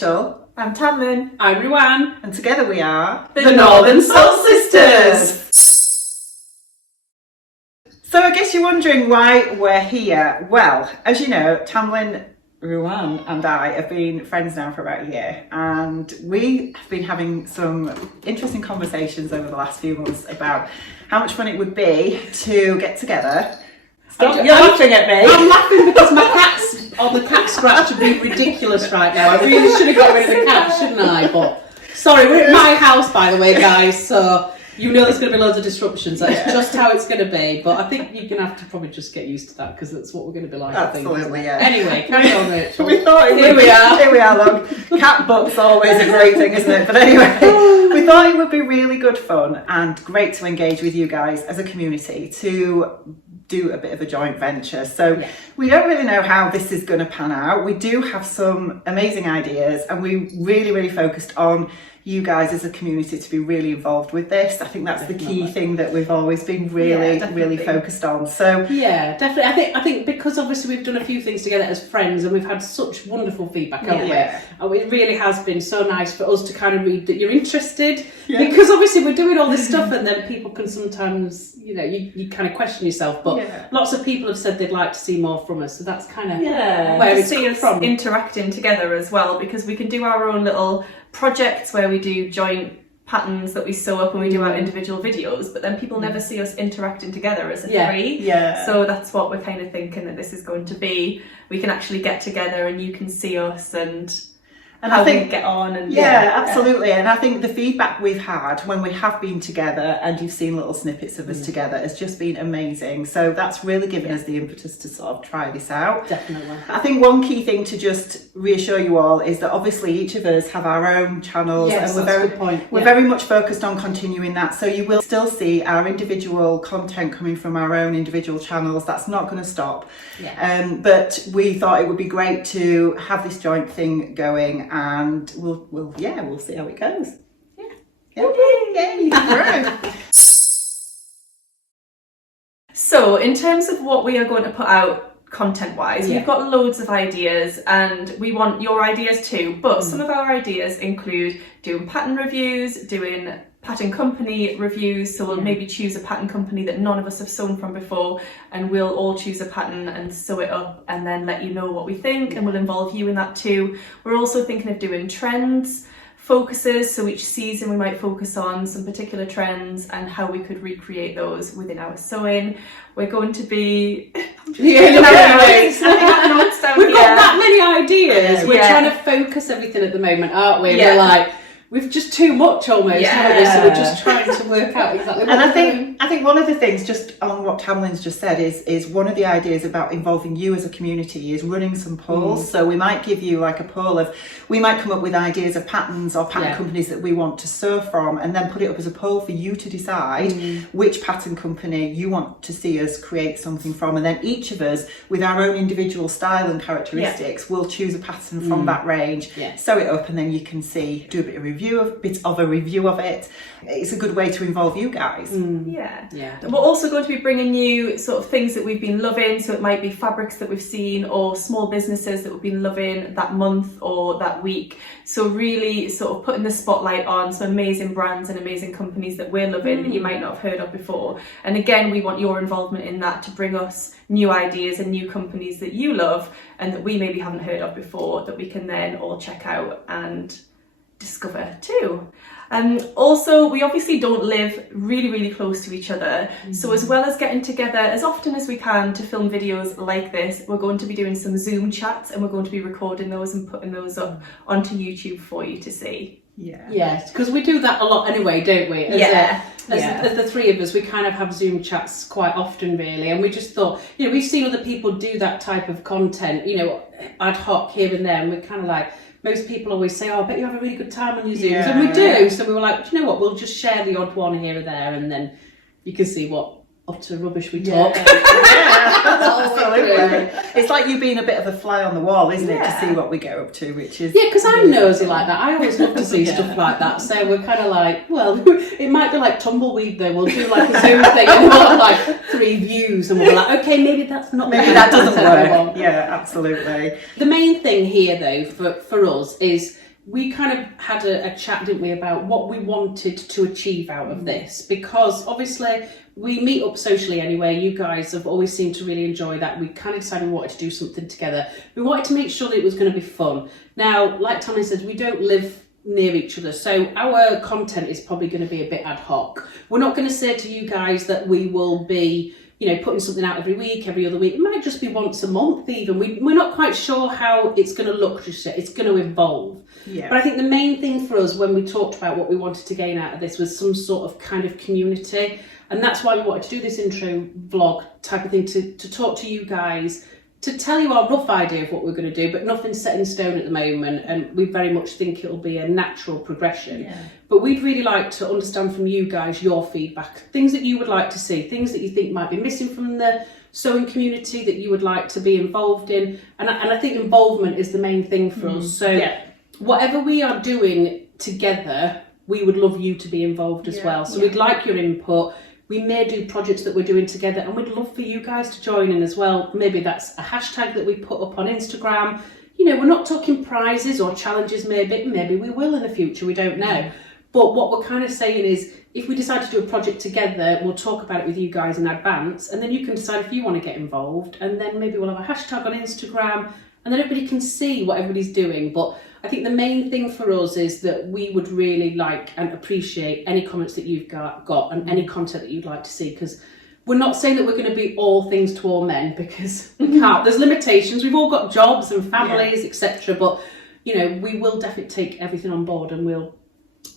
Rachel. I'm Tamlin. I'm Ruan. And together we are the Northern Soul Sisters. So I guess you're wondering why we're here. Well, as you know, Tamlin, Ruan and I have been friends now for about a year, and we have been having some interesting conversations over the last few months about how much fun it would be to get together. Stop, you're laughing at me. I'm laughing because my cat's on the cat scratch would be ridiculous right now. I really should have got rid of the cat, shouldn't I? But sorry, we're at my house, by the way, guys, so you know there's going to be loads of disruptions. That's just how it's going to be. But I think you're going to have to probably just get used to that, because that's what we're going to be like. Absolutely, I think. yeah. Anyway, carry on, Rachel. We thought here we are, look. Cat book's always a great thing, isn't it? But anyway, we thought it would be really good fun and great to engage with you guys as a community to do a bit of a joint venture. So we don't really know how this is going to pan out. We do have some amazing ideas, and we really focused on you guys as a community to be really involved with this. I think that's the key thing that we've always been really focused on. So yeah, definitely. I think because obviously we've done a few things together as friends, and we've had such wonderful feedback, haven't we? And it really has been so nice for us to kind of read that you're interested, because obviously we're doing all this stuff, and then people can sometimes, you kind of question yourself. But lots of people have said they'd like to see more from us, so that's kind of where it's see us from. Interacting together as well, because we can do our own little projects where we do joint patterns that we sew up and we do our individual videos, but then people never see us interacting together as a three. So that's what we're kind of thinking that this is going to be. We can actually get together and you can see us and how I think, we get on. And absolutely. And I think the feedback we've had when we have been together and you've seen little snippets of us together has just been amazing. So that's really given us the impetus to sort of try this out. Definitely. I think one key thing to just reassure you all is that obviously each of us have our own channels, and we're very much focused on continuing that. So you will still see our individual content coming from our own individual channels. That's not going to stop. But we thought it would be great to have this joint thing going, and we'll see how it goes. So in terms of what we are going to put out content wise, we've got loads of ideas, and we want your ideas too, but some of our ideas include doing pattern reviews, doing pattern company reviews. So we'll maybe choose a pattern company that none of us have sewn from before, and we'll all choose a pattern and sew it up and then let you know what we think, and we'll involve you in that too. We're also thinking of doing trends focuses, so each season we might focus on some particular trends and how we could recreate those within our sewing. We're going to be we've got that many ideas. We're trying to focus everything at the moment, aren't we? We're like, we've just too much almost, haven't we? So we're just trying to work out exactly what I think one of the things, just on what Tamlin's just said, is one of the ideas about involving you as a community is running some polls. So we might give you like a poll of, we might come up with ideas of patterns or pattern companies that we want to sew from, and then put it up as a poll for you to decide which pattern company you want to see us create something from, and then each of us with our own individual style and characteristics will choose a pattern from that range, sew it up, and then you can see, do a bit of a review of it. It's a good way to involve you guys. We're also going to be bringing you sort of things that we've been loving, so it might be fabrics that we've seen or small businesses that we've been loving that month or that week. So really sort of putting the spotlight on some amazing brands and amazing companies that we're loving that you might not have heard of before. And again, we want your involvement in that to bring us new ideas and new companies that you love and that we maybe haven't heard of before, that we can then all check out and discover too. Also, we obviously don't live really close to each other, so as well as getting together as often as we can to film videos like this, we're going to be doing some Zoom chats, and we're going to be recording those and putting those up onto YouTube for you to see. Yes, because we do that a lot anyway, don't we? As the three of us, we kind of have Zoom chats quite often, really, and we just thought, we've seen other people do that type of content, ad hoc here and there, and we're kind of like, most people always say, I bet you have a really good time on your Zooms, and we do. So we were like, do you know what, we'll just share the odd one here or there, and then you can see what utter rubbish we talk. Absolutely. It's like you being a bit of a fly on the wall, isn't it, to see what we get up to, which is... because I'm nosy like that. I always love to see stuff like that. So we're kind of like, well, it might be like tumbleweed though. We'll do like a Zoom thing and we'll have like 3 views, and we're like, okay, maybe that's not... Maybe that doesn't work. Yeah, absolutely. The main thing here though for us is we kind of had a chat, didn't we, about what we wanted to achieve out of this, because obviously we meet up socially anyway. You guys have always seemed to really enjoy that. We kind of decided we wanted to do something together. We wanted to make sure that it was going to be fun. Now, like Tamlin says, we don't live near each other, so our content is probably going to be a bit ad hoc. We're not going to say to you guys that we will be, you know, putting something out every week, every other week. It might just be once a month even. We're not quite sure how it's going to look just yet. It's going to evolve. Yeah. But I think the main thing for us when we talked about what we wanted to gain out of this was some sort of kind of community. And that's why we wanted to do this intro vlog type of thing, to talk to you guys, to tell you our rough idea of what we're going to do, but nothing's set in stone at the moment. And we very much think it'll be a natural progression. Yeah. But we'd really like to understand from you guys your feedback, things that you would like to see, things that you think might be missing from the sewing community that you would like to be involved in. And I think involvement is the main thing for us. So whatever we are doing together, we would love you to be involved as well. So we'd like your input. We may do projects that we're doing together, and we'd love for you guys to join in as well. Maybe that's a hashtag that we put up on Instagram. You know, we're not talking prizes or challenges, maybe we will in the future, we don't know. But what we're kind of saying is, if we decide to do a project together, we'll talk about it with you guys in advance, and then you can decide if you want to get involved, and then maybe we'll have a hashtag on Instagram, and then everybody can see what everybody's doing. But I think the main thing for us is that we would really like and appreciate any comments that you've got and any content that you'd like to see, because we're not saying that we're going to be all things to all men, because we can't. There's limitations. We've all got jobs and families, etc. But, you know, we will definitely take everything on board, and we'll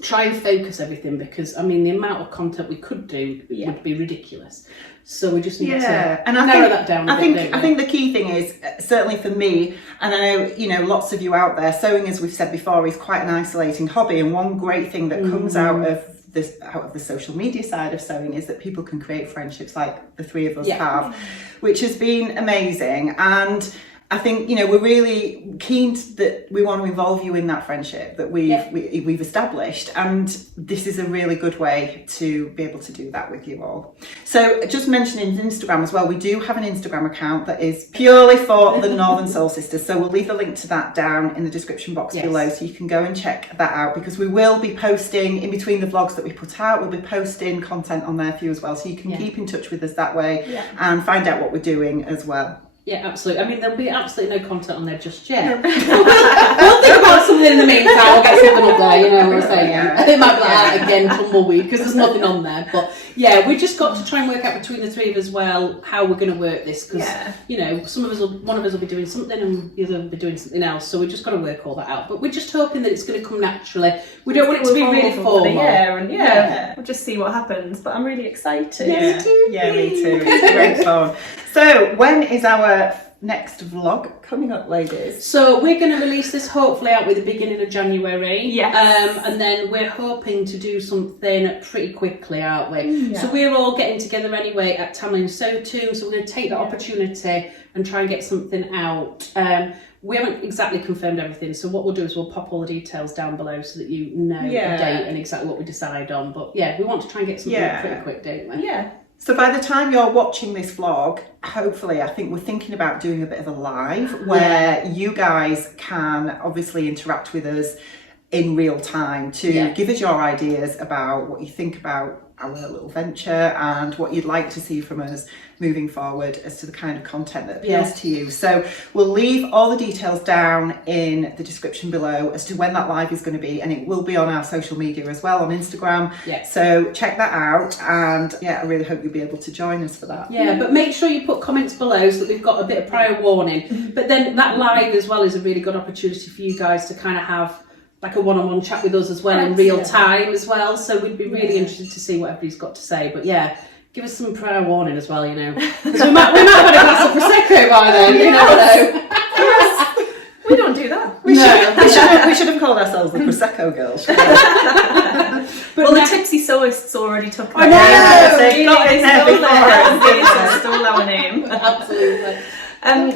try and focus everything, because, I mean, the amount of content we could do would be ridiculous. So we just need to narrow that down a bit. I think the key thing is, certainly for me, and I know, you know, lots of you out there, sewing, as we've said before, is quite an isolating hobby. And one great thing that comes out of the social media side of sewing is that people can create friendships like the three of us have, which has been amazing. And I think, you know, we're really keen that we want to involve you in that friendship that we've established, and this is a really good way to be able to do that with you all. So just mentioning Instagram as well, we do have an Instagram account that is purely for the Northern Soul Sisters, so we'll leave the link to that down in the description box below, so you can go and check that out, because we will be posting in between the vlogs that we put out. We'll be posting content on there for you as well, so you can keep in touch with us that way and find out what we're doing as well. Yeah, absolutely. I mean, there'll be absolutely no content on there just yet. We'll think about something in the meantime. We'll get something up there, you know what I'm saying. It might be like that again, tumbleweed, because there's nothing on there. But yeah, we just got to try and work out between the three of us well how we're going to work this, because you know, one of us will be doing something and the other will be doing something else. So we just got to work all that out. But we're just hoping that it's going to come naturally. We don't want it to be really formal. We'll just see what happens. But I'm really excited. Yeah, me too. It's great fun. So when is our next vlog coming up, ladies? So we're going to release this hopefully out with the beginning of January. Yes. And then we're hoping to do something pretty quickly, aren't we? So we're all getting together anyway at Tamlin Sew Too. So we're going to take that opportunity and try and get something out. We haven't exactly confirmed everything, so what we'll do is we'll pop all the details down below so that you know the date and exactly what we decide on. But yeah, we want to try and get something pretty quick, don't we? Yeah. So by the time you're watching this vlog, hopefully, I think we're thinking about doing a bit of a live where you guys can obviously interact with us in real time to give us your ideas about what you think about our little venture and what you'd like to see from us moving forward as to the kind of content that appeals to you. So we'll leave all the details down in the description below as to when that live is going to be, and it will be on our social media as well, on Instagram. So check that out, and I really hope you'll be able to join us for that. But make sure you put comments below so that we've got a bit of prior warning. But then that live as well is a really good opportunity for you guys to kind of have like a one-on-one chat with us as well in real time as well. So we'd be really interested to see what everybody's got to say. But give us some prior warning as well, you know. Because we might have had a glass of Prosecco by then, you never know. We don't do that. We should have called ourselves the Prosecco girls. But the tipsy sewists already took it. I know! They've got it there before. Stole our name. Absolutely.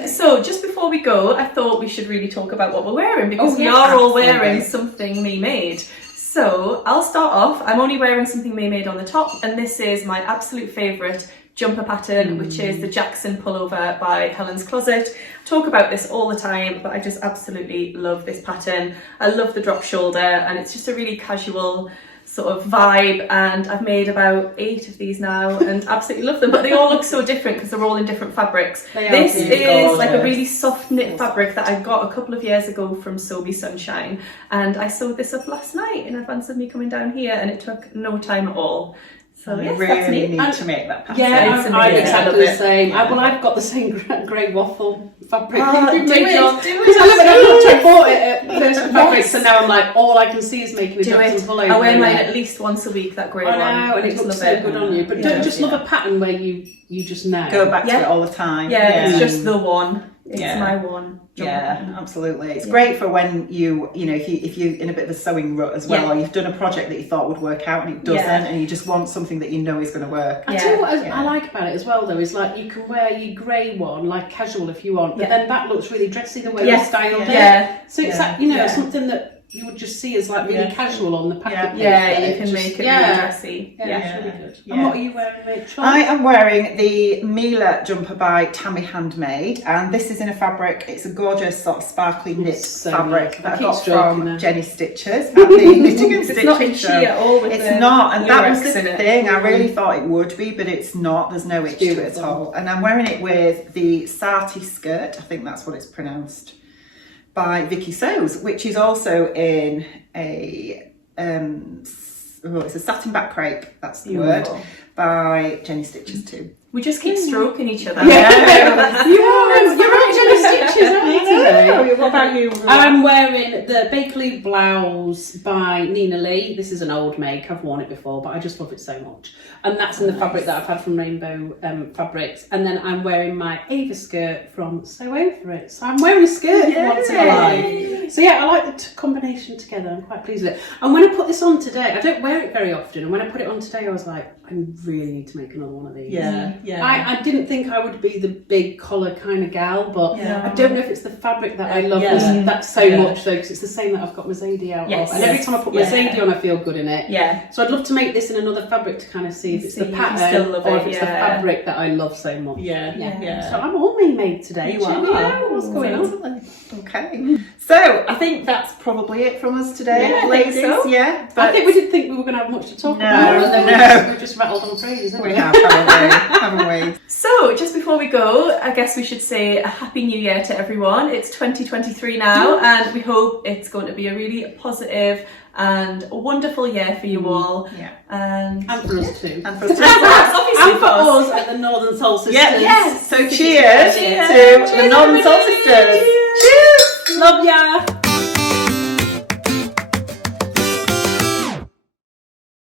So just before we go, I thought we should really talk about what we're wearing, because we are all wearing something me made. So I'll start off. I'm only wearing something me made on the top, and this is my absolute favourite jumper pattern, which is the Jackson pullover by Helen's Closet. I talk about this all the time, but I just absolutely love this pattern. I love the drop shoulder, and it's just a really casual sort of vibe, and I've made about 8 of these now and absolutely love them, but they all look so different because they're all in different fabrics. This is like a really soft knit fabric that I got a couple of years ago from Sobe Sunshine, and I sewed this up last night in advance of me coming down here, and it took no time at all. So yes, really that's me. need to make that pattern. Yeah, I'm exactly the same. Yeah. Well, I've got the same grey waffle fabric. Oh, do it. Because I bought it at First Fabrics, and now I'm like, all I can see is making a Jackson pullover. I wear mine at least once a week, that grey one. I know, and it looks so good on you. But don't just love a pattern where you just know. Go back to it all the time. Yeah, it's just the one. It's my one. Yeah, absolutely. It's great for when you know, if you're in a bit of a sewing rut as well, or you've done a project that you thought would work out and it doesn't, and you just want something that you know is going to work. I tell you what I like about it as well, though, is like you can wear your grey one like casual if you want, but then that looks really dressy the way you styled it. Yeah. So it's like, you know, something that you would just see as like really casual on the packet. Yeah, you can make it really dressy. Yeah, it's really good. And what are you wearing, Rachel? I am wearing the Mila jumper by Tammy Handmade, and this is in a fabric, it's a gorgeous sort of sparkly knit fabric that I got from Jenny Stitches at the Knitting and Stitching It's not itchy at all with It's not, and that was the in thing, I really thought it would be, but it's not, there's no itch to it at all. And I'm wearing it with the Sati skirt, I think that's what it's pronounced, by Vicky Sews, which is also in a it's a satin back crepe, that's the word, by Jenny Stitches too. We just keep stroking each other. You're right, Jenny Stitches, aren't you today? What about you? I'm wearing the Bakerly blouse by Nina Lee. This is an old make, I've worn it before, but I just love it so much. And that's in the fabric that I've had from Rainbow Fabrics. And then I'm wearing my Ava skirt from Sew Over It. So I'm wearing a skirt for once in my life. So yeah, I like the combination together. I'm quite pleased with it. And when I put this on today, I don't wear it very often. And when I put it on today, I was like, I really need to make another one of these. I didn't think I would be the big collar kind of gal, but I don't know if it's the fabric that I love that so much though, because it's the same that I've got Mercedes out of. And every time I put Mercedes on, I feel good in it. So I'd love to make this in another fabric to kind of see if it's the pattern or if it's the fabric that I love so much. So I'm all made today. You are. What's going on? Okay. So I think that's probably it from us today, ladies. I think we didn't think we were going to have much to talk about, and then we just rattled on phrases, haven't we? We have, haven't we? So, just before we go, I guess we should say a Happy New Year to everyone. It's 2023 now, and we hope it's going to be a really positive and wonderful year for you all. And for us too. And for us too. And for us at the Northern Soul Sisters. So cheers to the Northern Soul Sisters. Cheers! Love ya!